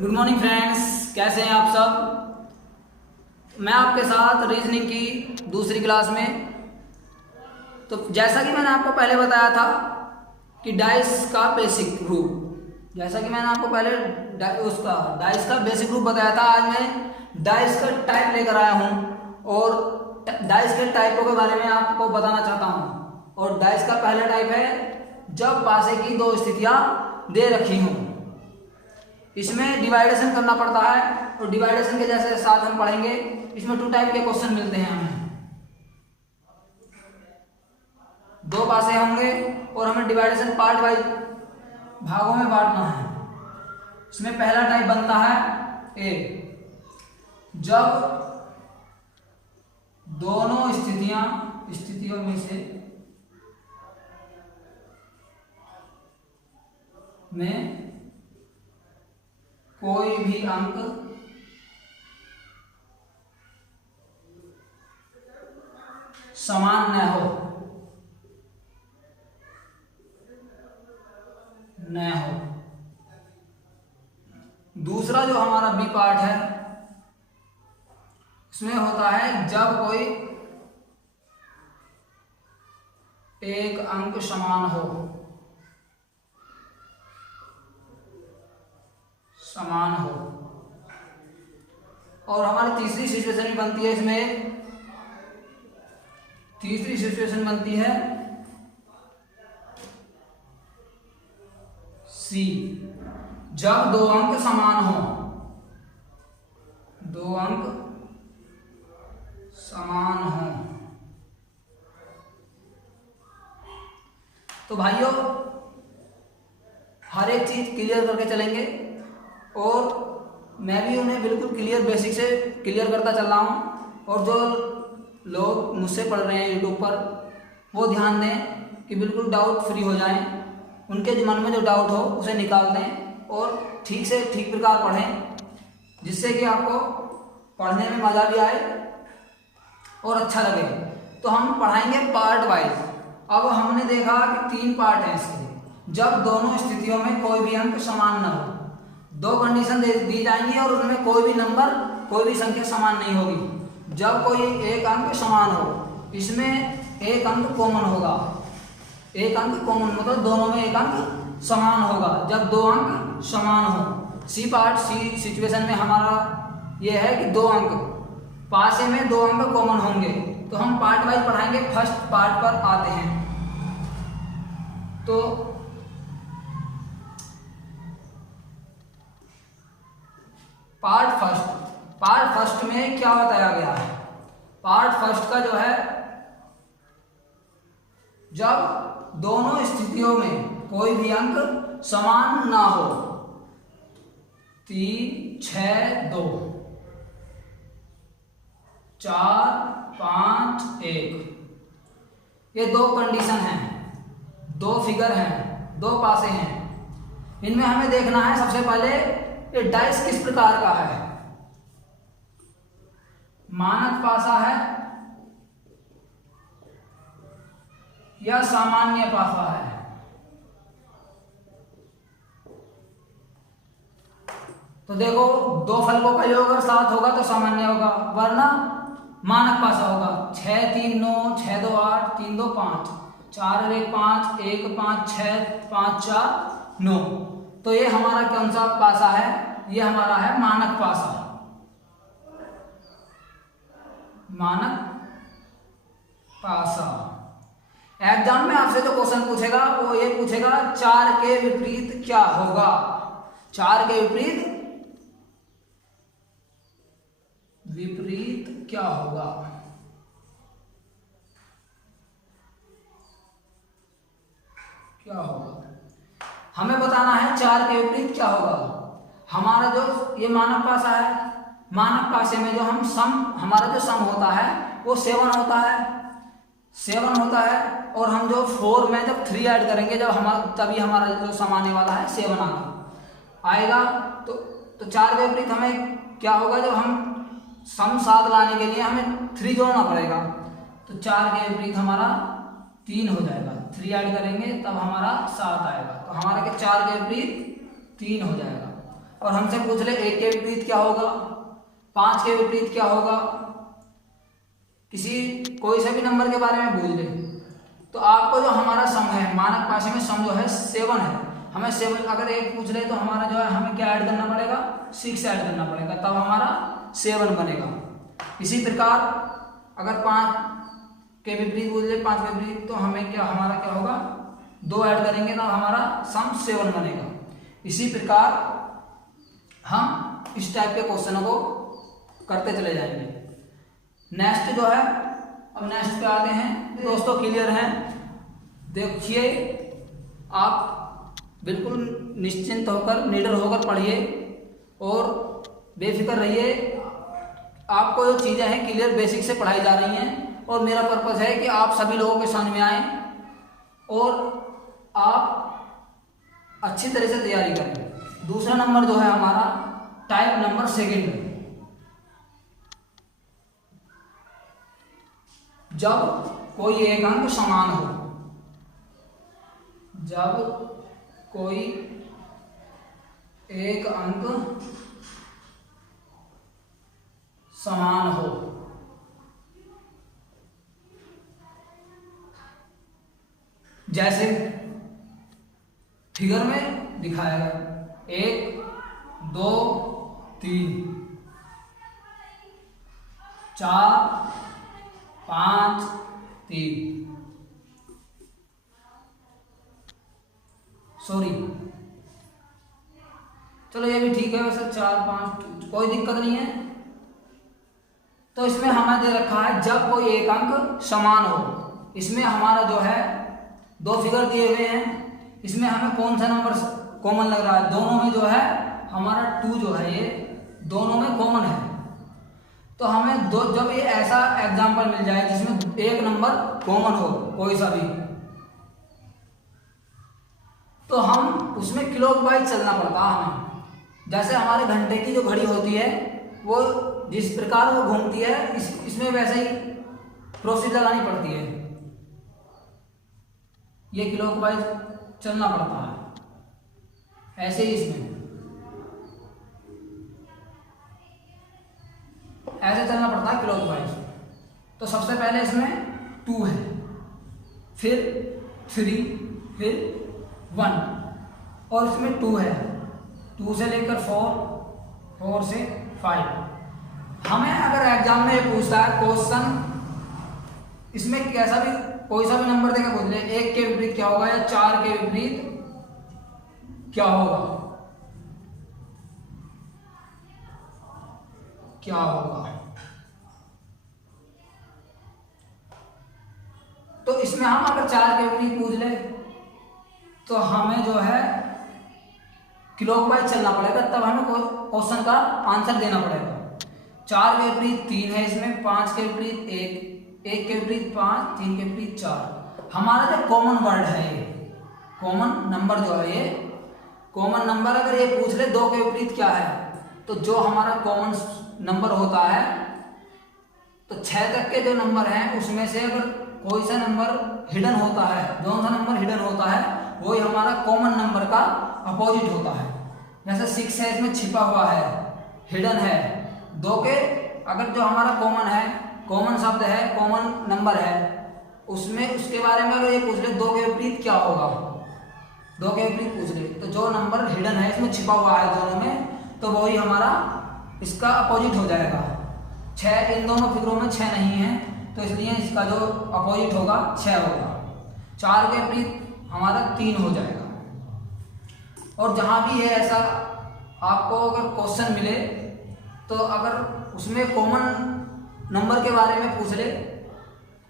Good morning friends, कैसे हैं आप सब। मैं आपके साथ रीजनिंग की दूसरी क्लास में। तो जैसा कि मैंने आपको पहले बताया था कि डाइस का बेसिक रूप, जैसा कि मैंने आपको पहले डाइस का बेसिक रूप बताया था, आज मैं डाइस का टाइप लेकर आया हूं और डाइस के टाइपों के बारे में आपको बताना चाहता हूं। और डाइस का पहला टाइप है जब पासे की दो स्थितियां दे रखी हों। इसमें डिवाइडेशन करना पड़ता है और डिवाइडेशन के जैसे साथ हम पढ़ेंगे। इसमें 2 टाइप के क्वेश्चन मिलते हैं हमें। 2 पासे होंगे और हमें डिवाइडेशन पार्ट वाइज भागों में बांटना है। इसमें पहला टाइप बनता है ए, जब दोनों स्थितियों में से कोई भी अंक समान न हो। दूसरा जो हमारा बी पार्ट है, इसमें होता है जब कोई एक अंक समान हो। और हमारी तीसरी सिचुएशन बनती है, इसमें तीसरी सिचुएशन बनती है सी, जब दो अंक समान हो। तो भाइयों, हर एक चीज क्लियर करके चलेंगे और मैं भी उन्हें बिल्कुल क्लियर बेसिक से क्लियर करता चल रहा हूँ। और जो लोग मुझसे पढ़ रहे हैं यूट्यूब पर, वो ध्यान दें कि बिल्कुल डाउट फ्री हो जाएं। उनके मन में जो डाउट हो उसे निकाल दें और ठीक से ठीक प्रकार पढ़ें, जिससे कि आपको पढ़ने में मज़ा भी आए और अच्छा लगे। तो हम पढ़ाएंगे पार्ट वाइज। अब हमने देखा कि 3 पार्ट हैं इसके। जब दोनों स्थितियों में कोई भी अंक समान न हो, 2 कंडीशन दी जाएंगी और उनमें कोई भी नंबर, कोई भी संख्या समान नहीं होगी। जब कोई एक अंक समान हो, इसमें एक अंक कॉमन होगा। एक अंक कॉमन मतलब दोनों में एक अंक समान होगा जब 2 अंक समान हो। सी पार्ट, सी सिचुएशन में हमारा यह है कि 2 अंक पासे में 2 अंक कॉमन होंगे। तो हम पार्ट वाइज पढ़ाएंगे। फर्स्ट पार्ट पर आते हैं। तो पार्ट फर्स्ट में क्या बताया गया है। पार्ट फर्स्ट का जो है, जब दोनों स्थितियों में कोई भी अंक समान ना हो। 3, 6, 2, 4, 5, 1, ये 2 कंडीशन हैं, 2 फिगर हैं, 2 पासे हैं। इनमें हमें देखना है सबसे पहले ये डाइस किस प्रकार का है। मानक पासा है या सामान्य पासा है। तो देखो, 2 फलकों का योग अगर 7 होगा तो सामान्य होगा, वरना मानक पासा होगा। 6, 3, 9, 6, 2, 8, 3, 2, 5, 4, 1, 5, 1, 5, 6, 5, 4, 9। तो ये हमारा कौन सा पासा है? ये हमारा है मानक पासा। एग्जाम में आपसे जो क्वेश्चन पूछेगा वो ये पूछेगा, 4 के विपरीत क्या होगा। 4 के विपरीत क्या होगा। हमें बताना है 4 के विपरीत क्या होगा। हमारा जो ये मानक पासा है, मानक पासे में जो हमारा जो सम होता है वो 7 होता है। और हम जो 4 में जब 3 ऐड करेंगे, तभी हमारा जो सम आने वाला है 7 आएगा। तो 4 के विपरीत हमें क्या होगा, जब हम सम 7 लाने के लिए हमें 3 जोड़ना पड़ेगा। तो 4 के विपरीत हमारा 3 हो जाएगा। 3 ऐड करेंगे तब हमारा 7 आएगा। तो हमारा क्या 4 के विपरीत 3 हो जाएगा। और हमसे पूछ ले 1 के विपरीत क्या होगा, 5 के विपरीत क्या होगा, कोई से भी नंबर के बारे में पूछ ले, तो आपको जो हमारा सम है, मानक भाषा में सम जो है 7 है, हमें 7 अगर 1 पूछ ले तो हमारा जो है हमें क्या ऐड करना पड़ेगा, 6 ऐड करना पड़ेगा, तब हमारा 7 बनेगा। इसी प्रकार अगर 5 के विपरीत पूछ ले, 5 के विपरीत, तो हमें क्या, हमारा क्या होगा, 2 ऐड करेंगे तब हमारा सम 7 बनेगा। इसी प्रकार हम इस टाइप के क्वेश्चनों को करते चले जाएंगे। नेक्स्ट जो है, अब नेक्स्ट पे आते हैं दोस्तों, क्लियर हैं? देखिए आप बिल्कुल निश्चिंत होकर, निडर होकर पढ़िए और बेफिक्र रहिए। आपको जो चीज़ें हैं क्लियर बेसिक से पढ़ाई जा रही हैं और मेरा पर्पज़ है कि आप सभी लोगों के समझ में आए और आप अच्छी तरह से तैयारी करें। दूसरा नंबर जो है हमारा टाइप नंबर सेकंड, जब कोई एक अंक समान हो, जब कोई एक अंक समान हो, जैसे फिगर में दिखाया गया 1 2 3 4 5 3, सॉरी चलो ये भी ठीक है, वैसे 4 5 कोई दिक्कत नहीं है। तो इसमें हमें दे रखा है जब कोई एक अंक समान हो, इसमें हमारा जो है 2 फिगर दिए हुए हैं, इसमें हमें कौन सा नंबर कॉमन लग रहा है, दोनों में जो है हमारा 2 जो है ये दोनों में कॉमन है। तो हमें जब ये ऐसा एग्जाम्पल मिल जाए जिसमें एक नंबर कॉमन हो कोई सा भी, तो हम उसमें क्लॉकवाइज चलना पड़ता है हमें। जैसे हमारे घंटे की जो घड़ी होती है वो जिस प्रकार वो घूमती है, इसमें वैसे ही प्रोसेस लगानी पड़ती है, ये क्लॉकवाइज चलना पड़ता है। ऐसे ही इसमें ऐसे चलना पड़ता है क्लॉकवाइज। तो सबसे पहले इसमें 2 है, फिर 3, फिर 1 और इसमें 2 है, 2 से लेकर 4, 4 से 5। हमें अगर एग्जाम में ये पूछता है क्वेश्चन, इसमें कैसा भी कोई सा भी नंबर देकर पूछ ले 1 के विपरीत क्या होगा या 4 के विपरीत क्या होगा, क्या होगा, तो इसमें हम अगर 4 के विपरीत पूछ ले तो हमें जो है क्लॉकवाइज चलना पड़ेगा, तब हमें क्वेश्चन का आंसर देना पड़ेगा। 4 के विपरीत 3 है इसमें, 5 के विपरीत 1, 1 के विपरीत 5, 3 के विपरीत 4। हमारा जो कॉमन वर्ड है, ये कॉमन नंबर जो है, ये कॉमन नंबर अगर ये पूछ ले 2 के विपरीत क्या है, तो जो हमारा कॉमन नंबर होता है, तो 6 तक के जो नंबर हैं उसमें से अगर कोई सा नंबर हिडन होता है, कौन सा नंबर हिडन होता है वही हमारा कॉमन नंबर का अपोजिट होता है। जैसे 6 है, इसमें छिपा हुआ है, हिडन है। 2 के अगर जो हमारा कॉमन है, कॉमन शब्द है, कॉमन नंबर है, उसमें उसके बारे में अगर ये पूछ ले 2 के विपरीत क्या होगा, 2 के विपरीत पूछ ले, तो जो नंबर हिडन है, इसमें छिपा हुआ है दोनों में, तो वही हमारा इसका अपोजिट हो जाएगा। 6 इन दोनों फिगरों में 6 नहीं है, तो इसलिए इसका जो अपोजिट होगा 6 होगा। 4 के विपरीत हमारा 3 हो जाएगा। और जहाँ भी है ऐसा आपको अगर क्वेश्चन मिले, तो अगर उसमें कॉमन नंबर के बारे में पूछ ले,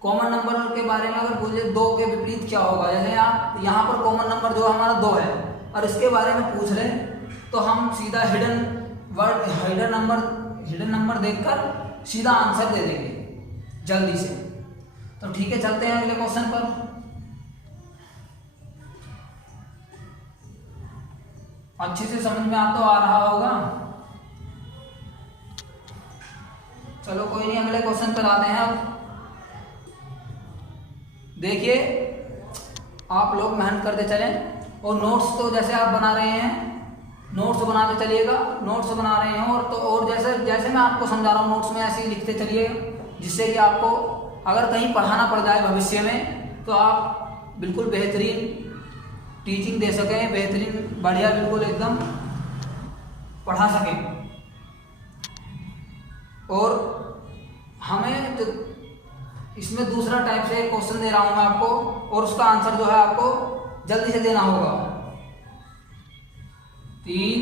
कॉमन नंबर के बारे में अगर पूछ ले 2 के विपरीत क्या होगा, जैसे यहाँ पर कॉमन नंबर जो हमारा 2 है और इसके बारे में पूछ ले, तो हम सीधा हिडन नंबर देखकर सीधा आंसर दे देंगे जल्दी से। तो ठीक है, चलते हैं अगले क्वेश्चन पर। अच्छे से समझ में आ रहा होगा। चलो कोई नहीं, अगले क्वेश्चन पर आते हैं। अब देखिए, आप लोग मेहनत करते चलें और नोट्स तो जैसे आप बना रहे हैं नोट्स बनाते चलिएगा। नोट्स बना रहे हैं और जैसे जैसे मैं आपको समझा रहा हूँ नोट्स में ऐसे ही लिखते चलिए, जिससे कि आपको अगर कहीं पढ़ाना पड़ जाए भविष्य में तो आप बिल्कुल बेहतरीन टीचिंग दे सकें, बेहतरीन बढ़िया बिल्कुल एकदम पढ़ा सकें। और हमें तो इसमें दूसरा टाइप से क्वेश्चन दे रहा हूं मैं आपको, और उसका आंसर जो है आपको जल्दी से देना होगा। 3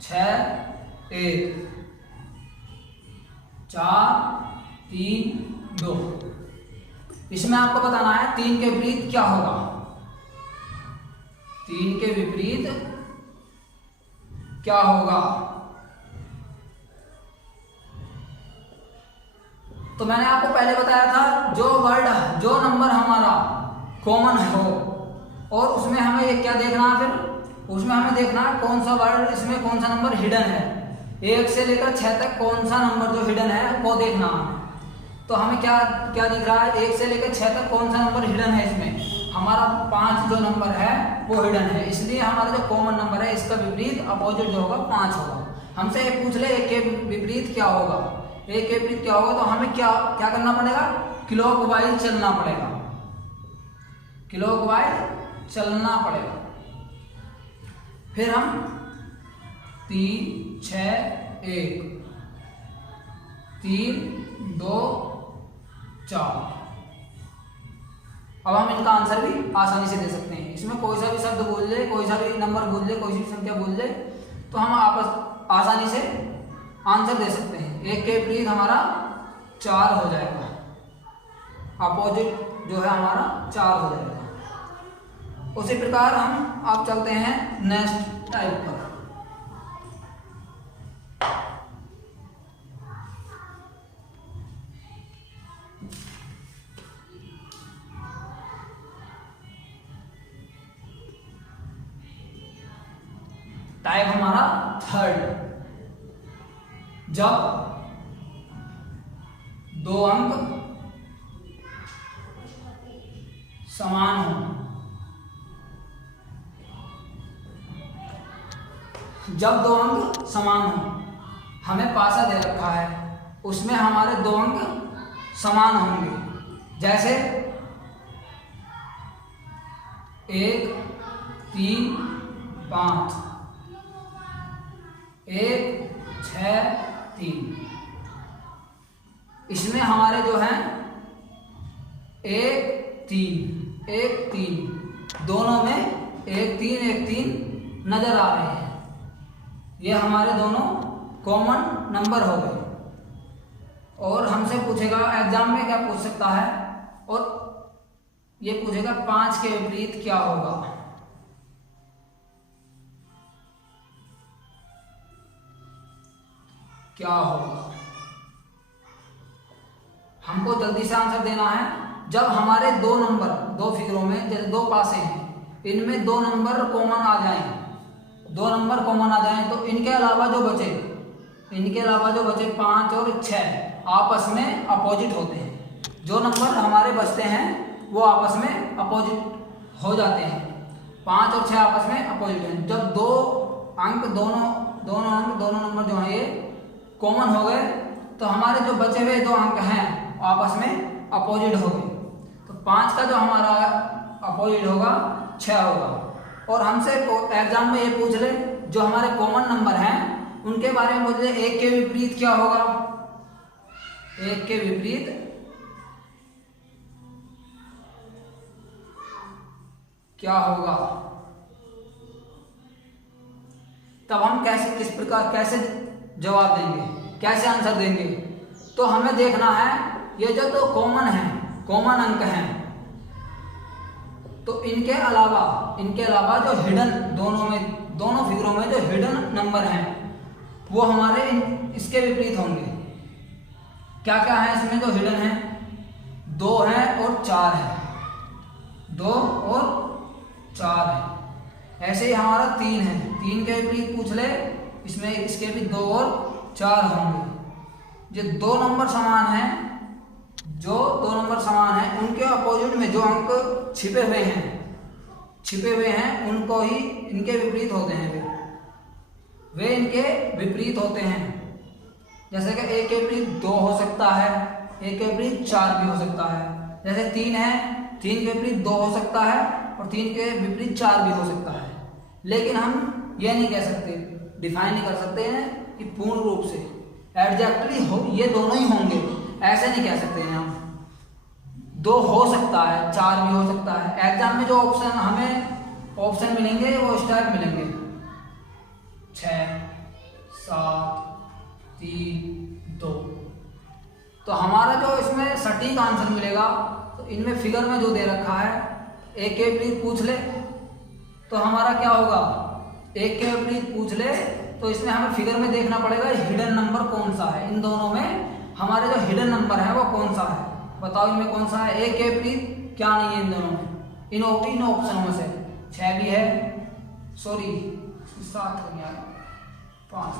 6 1 4 3 2। इसमें आपको बताना है 3 के विपरीत क्या होगा। 3 के विपरीत क्या होगा। तो मैंने आपको पहले बताया था जो नंबर हमारा कॉमन हो, और उसमें हमें ये क्या देखना है, फिर उसमें हमें देखना है कौन सा वर्ड, इसमें कौन सा नंबर हिडन है। 1 से लेकर 6 तक कौन सा नंबर जो हिडन है वो देखना है। तो हमें क्या क्या दिख रहा है, 1 से लेकर 6 तक कौन सा नंबर हिडन है। इसमें हमारा 5 जो नंबर है वो हिडन है, इसलिए हमारा जो कॉमन नंबर है इसका विपरीत अपोजिट जो होगा 5 होगा। हमसे ये पूछ ले 1 के विपरीत क्या होगा, 1 के विपरीत क्या होगा, तो हमें क्या क्या करना पड़ेगा, क्लॉकवाइज चलना पड़ेगा, क्लॉकवाइज चलना पड़ेगा। फिर हम 3 6 1 3 2 4। अब हम इनका आंसर भी आसानी से दे सकते हैं। इसमें कोई सा भी शब्द बोल ले, कोई सा भी नंबर बोल ले, कोई सी भी संख्या बोल ले, तो हम आसानी से आंसर दे सकते हैं। 1 के विपरीत हमारा 4 हो जाएगा, अपोजिट जो है हमारा 4 हो जाएगा। उसी प्रकार हम अब चलते हैं नेक्स्ट टाइप पर। टाइप हमारा थर्ड, जब 2 अंक समान हो। जब 2 अंक समान हो, हमें पासा दे रखा है, उसमें हमारे 2 अंक समान होंगे। जैसे 1 3 5 1 6 3। इसमें हमारे जो हैं 1 3 दोनों में 1 3 नजर आ रहे हैं। ये हमारे दोनों कॉमन नंबर हो गए। और हमसे पूछेगा एग्जाम में क्या पूछ सकता है, और ये पूछेगा 5 के विपरीत क्या होगा। क्या होगा, हमको जल्दी से आंसर देना है। जब हमारे 2 नंबर 2 फिगरों में जैसे 2 पासे हैं, इनमें 2 नंबर कॉमन आ जाएं, 2 नंबर कॉमन आ जाएं, तो इनके अलावा जो बचे 5 और 6 आपस में अपोजिट होते हैं। जो नंबर हमारे बचते हैं वो आपस में अपोजिट हो जाते हैं। 5 और 6 आपस में अपोजिट हैं। जब दोनों नंबर जो हैं ये कॉमन हो गए, तो हमारे जो बचे हुए 2 अंक हैं आपस में अपोजिट हो गए। तो 5 का जो हमारा अपोजिट होगा 6 होगा। और हमसे एग्जाम में ये पूछ ले जो हमारे कॉमन नंबर हैं उनके बारे में पूछ ले 1 के विपरीत क्या होगा। 1 के विपरीत क्या होगा, तब हम कैसे जवाब देंगे, कैसे आंसर देंगे। तो हमें देखना है ये जो तो कॉमन है, कॉमन अंक हैं, तो इनके अलावा जो हिडन दोनों फिगरों में जो हिडन नंबर हैं वो हमारे इसके विपरीत होंगे। क्या क्या है इसमें जो हिडन है, 2 है और 4 है, 2 और 4 है। ऐसे ही हमारा 3 है, 3 के विपरीत पूछ ले, इसमें इसके भी 2 और 4 होंगे। जो 2 नंबर समान हैं उनके अपोजिट में जो अंक छिपे हुए हैं उनको ही इनके विपरीत होते हैं। वे इनके विपरीत होते हैं। जैसे कि 1 के विपरीत 2 हो सकता है, 1 के विपरीत 4 भी हो सकता है। जैसे 3 है, 3 के विपरीत 2 हो सकता है और 3 के विपरीत 4 भी हो सकता है। लेकिन हम यह नहीं कह सकते, डिफाइन नहीं कर सकते हैं कि पूर्ण रूप से एग्जैक्टली हो ये दोनों ही होंगे, ऐसे नहीं कह सकते हैं हम। 2 हो सकता है, 4 भी हो सकता है। एग्जाम में जो ऑप्शन हमें ऑप्शन मिलेंगे वो इस टाइप मिलेंगे, 6, 7, 3, 2। तो हमारा जो इसमें सटीक आंसर मिलेगा, तो इनमें फिगर में जो दे रखा है 1 के विपरीत पूछ ले तो हमारा क्या होगा, 1 के विपरीत पूछ ले तो इसमें हमें फिगर में देखना पड़ेगा हिडन नंबर कौन सा है। इन दोनों में हमारे जो हिडन नंबर है वो कौन सा है, बताओ इनमें कौन सा है। 1 के विपरीत क्या नहीं है इन दोनों में, इन ऑप्शनों में से 6 भी है, सॉरी 7 नहीं आ 5,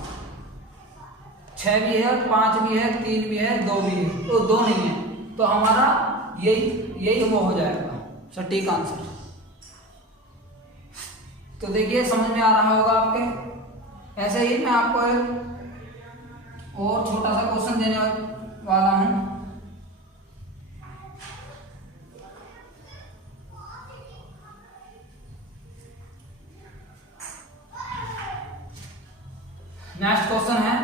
6 भी है, 5 भी है, 3 भी है, 2 भी है, तो 2 नहीं है। तो हमारा यही वो हो जाएगा सटीक आंसर। तो देखिए समझ में आ रहा होगा आपके। ऐसे ही मैं आपको एक और छोटा सा क्वेश्चन देने वाला हूं। नेक्स्ट क्वेश्चन है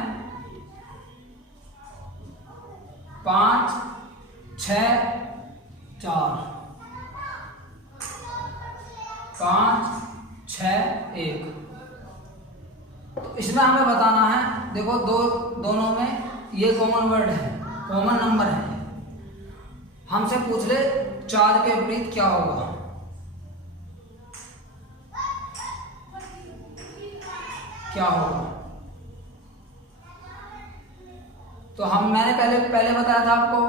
5, 6, 4, 5, 6, 1। तो इसमें हमें बताना है, देखो दोनों में ये कॉमन वर्ड है, कॉमन नंबर है। हमसे पूछ ले 4 के विपरीत क्या होगा, क्या होगा। तो मैंने पहले बताया था आपको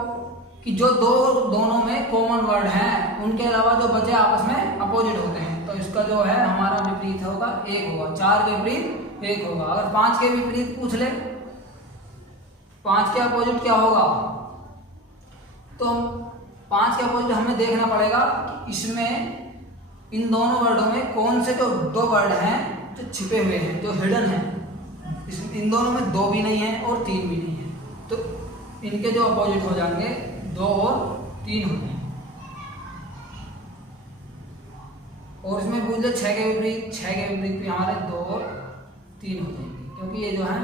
कि जो दोनों में कॉमन वर्ड हैं उनके अलावा जो बचे आपस में अपोजिट होते हैं, तो इसका जो है हमारा विपरीत होगा 1 होगा। 4 के विपरीत 1 होगा। अगर 5 के विपरीत पूछ ले, 5 के अपोजिट क्या होगा, तो 5 के अपोजिट हमें देखना पड़ेगा कि इसमें इन दोनों वर्डों में कौन से जो 2 वर्ड हैं जो छिपे हुए हैं, जो हिडन हैं। इन दोनों में 2 भी नहीं है और 3 भी नहीं है, तो इनके जो अपोजिट हो जाएंगे 2 और 3 हो जाएंगे। और इसमें पूछ ले 6 के विपरीत भी हमारे 2 और 3 हो जाएंगे, क्योंकि ये जो है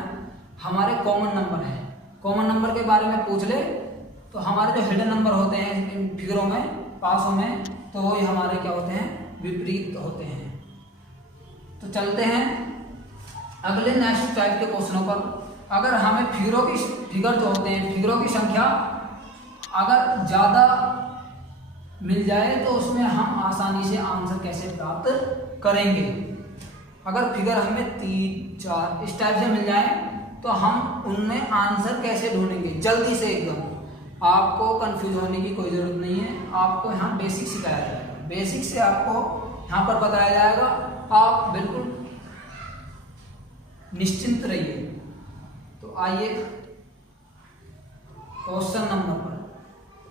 हमारे कॉमन नंबर है। कॉमन नंबर के बारे में पूछ ले तो हमारे जो हिडन नंबर होते हैं इन फिगरों में, पासों में, तो ये हमारे क्या होते हैं, विपरीत होते हैं। तो चलते हैं अगले नेक्स्ट टाइप के क्वेश्चनों पर। अगर हमें फिगर जो होते हैं, फिगरों की संख्या अगर ज़्यादा मिल जाए तो उसमें हम आसानी से आंसर कैसे प्राप्त करेंगे। अगर फिगर हमें 3, 4 इस टाइप से मिल जाए तो हम उनमें आंसर कैसे ढूंढेंगे जल्दी से एकदम। आपको कंफ्यूज होने की कोई ज़रूरत नहीं है, आपको यहाँ बेसिक सिखाया जाएगा, बेसिक से आपको यहाँ पर बताया जाएगा। आप बिल्कुल निश्चिंत रहिए। तो आइए क्वेश्चन नंबर पर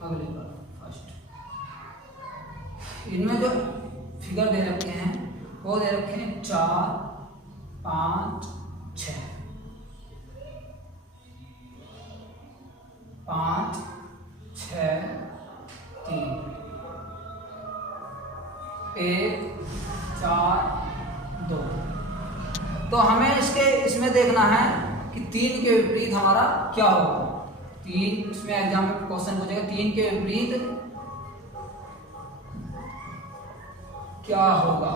अगले पर फर्स्ट। इनमें जो फिगर दे रखे हैं वो दे रखे हैं 4, 5, 6, 5, 6, 3, 1, 4, 2। तो हमें इसमें देखना है कि 3 के विपरीत हमारा क्या होगा। 3 इसमें एग्जाम में क्वेश्चन पूछेगा 3 के विपरीत क्या होगा।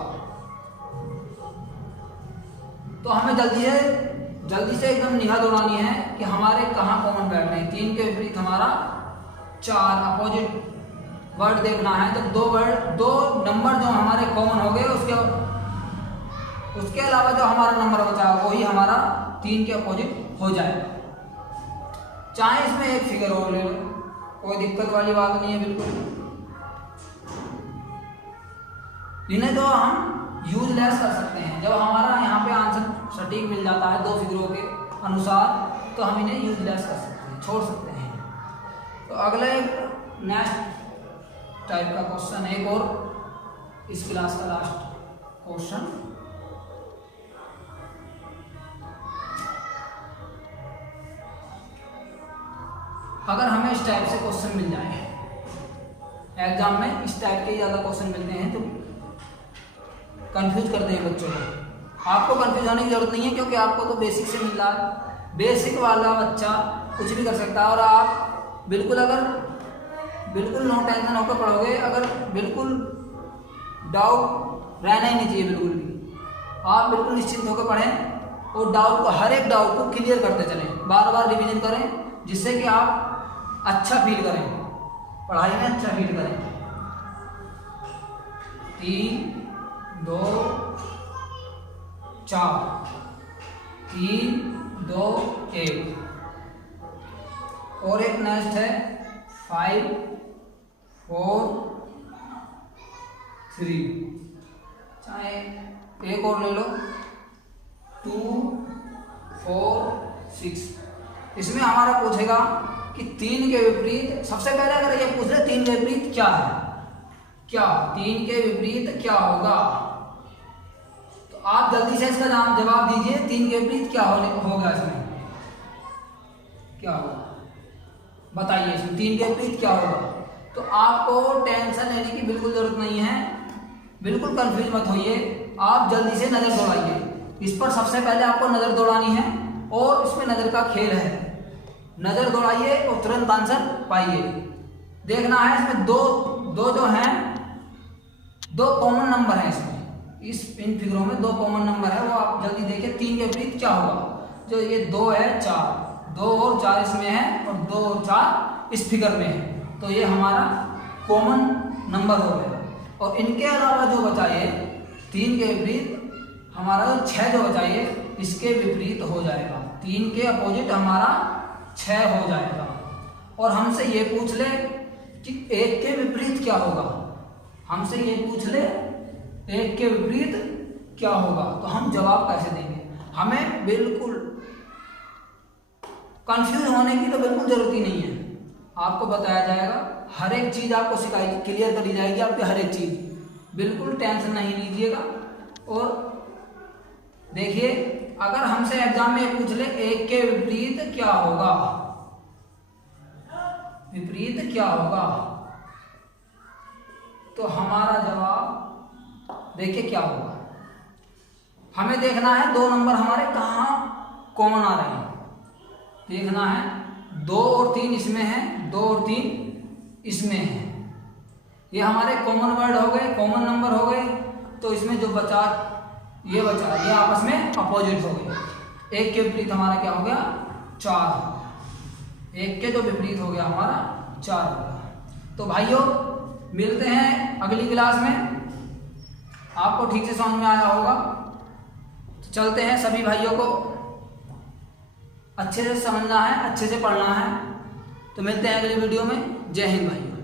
तो हमें जल्दी से एकदम निगाह दौड़ानी है कि हमारे कहाँ कॉमन बैठ रहे हैं। 3 के विपरीत हमारा 4 अपोजिट वर्ड देखना है। तो 2 नंबर जो हमारे कॉमन हो गए, उसके अलावा जो हमारा नंबर बचा वही हमारा 3 के अपोजिट हो जाएगा। चाहे इसमें एक फिगर और ले लो, कोई दिक्कत वाली बात नहीं है बिल्कुल। इन्हें तो हम यूजलेस कर सकते हैं। जब हमारा यहाँ पे आंसर सटीक मिल जाता है 2 फिगरों के अनुसार, तो हम इन्हें यूजलेस कर सकते हैं, छोड़ सकते हैं। तो अगला एक नेक्स्ट टाइप का क्वेश्चन, एक और इस क्लास का लास्ट क्वेश्चन। अगर हमें इस टाइप से क्वेश्चन मिल जाए एग्जाम में, इस टाइप के ज़्यादा क्वेश्चन मिलते हैं तो कंफ्यूज करते हैं बच्चों को। आपको कंफ्यूज होने की जरूरत नहीं है, क्योंकि आपको तो बेसिक से मिल रहा है। बेसिक वाला बच्चा कुछ भी कर सकता है। और आप बिल्कुल अगर बिल्कुल नो टेंशन होकर पढ़ोगे, अगर बिल्कुल डाउट रहना ही नहीं चाहिए बिल्कुल भी। आप बिल्कुल निश्चिंत होकर पढ़ें और डाउट को, हर एक डाउट को क्लियर करते चलें, बार बार रिवीजन करें, जिससे कि आप अच्छा फील करें, पढ़ाई में अच्छा फील करें। 3 2 4 3 2 1। और एक नेक्स्ट है 5 4 3। चाहे एक और ले लो 2 4 6। इसमें हमारा पूछेगा कि 3 के विपरीत, सबसे पहले अगर ये पूछ रहे 3 के विपरीत क्या है, क्या 3 के विपरीत क्या होगा, तो आप जल्दी से इसका जवाब दीजिए। 3 के विपरीत क्या होगा, इसमें क्या होगा बताइए। इसमें 3 के विपरीत क्या होगा। तो आपको टेंशन लेने की बिल्कुल जरूरत नहीं है, बिल्कुल कंफ्यूज मत होइए। आप जल्दी से नजर दौड़ाइए इस पर। सबसे पहले आपको नजर दौड़ानी है और इसमें नजर का खेल है। नजर दौड़ाइए और तुरंत आंसर पाइए। देखना है इसमें दो जो हैं, 2 कॉमन नंबर हैं इसमें। इन फिगरों में 2 कॉमन नंबर है, वो आप जल्दी देखिए। 3 के विपरीत क्या होगा। जो ये 2 है 4, 2 और 4 इसमें है और 2 और 4 इस फिगर में है, तो ये हमारा कॉमन नंबर हो गया। और इनके अलावा जो बचा ये 3 के विपरीत हमारा 6 जो बचा ये इसके विपरीत हो जाएगा। 3 के अपोजिट हमारा 6 हो जाएगा। और हमसे ये पूछ ले कि 1 के विपरीत क्या होगा, हमसे ये पूछ ले 1 के विपरीत क्या होगा, तो हम जवाब कैसे देंगे। हमें बिल्कुल कंफ्यूज होने की तो बिल्कुल जरूरत ही नहीं है। आपको बताया जाएगा, हर एक चीज आपको सिखाई, क्लियर करी जाएगी आपकी हर एक चीज। बिल्कुल टेंशन नहीं लीजिएगा। और देखिए, अगर हमसे एग्जाम में पूछ ले 1 के विपरीत क्या होगा, विपरीत क्या होगा, तो हमारा जवाब देखिए क्या होगा। हमें देखना है 2 नंबर हमारे कहाँ कॉमन आ रहे हैं। देखना है 2 और 3 इसमें है, 2 और 3 इसमें है। ये हमारे कॉमन वर्ड हो गए, कॉमन नंबर हो गए। तो इसमें जो बचा, ये बचा, ये आपस में अपोजिट हो गए। 1 के विपरीत हमारा क्या हो गया 4। 1 के जो विपरीत हो गया हमारा 4 हो गया। तो भाइयों, मिलते हैं अगली क्लास में। आपको ठीक से समझ में आया होगा। तो चलते हैं, सभी भाइयों को अच्छे से समझना है, अच्छे से पढ़ना है। तो मिलते हैं अगली वीडियो में। जय हिंद भाइयों।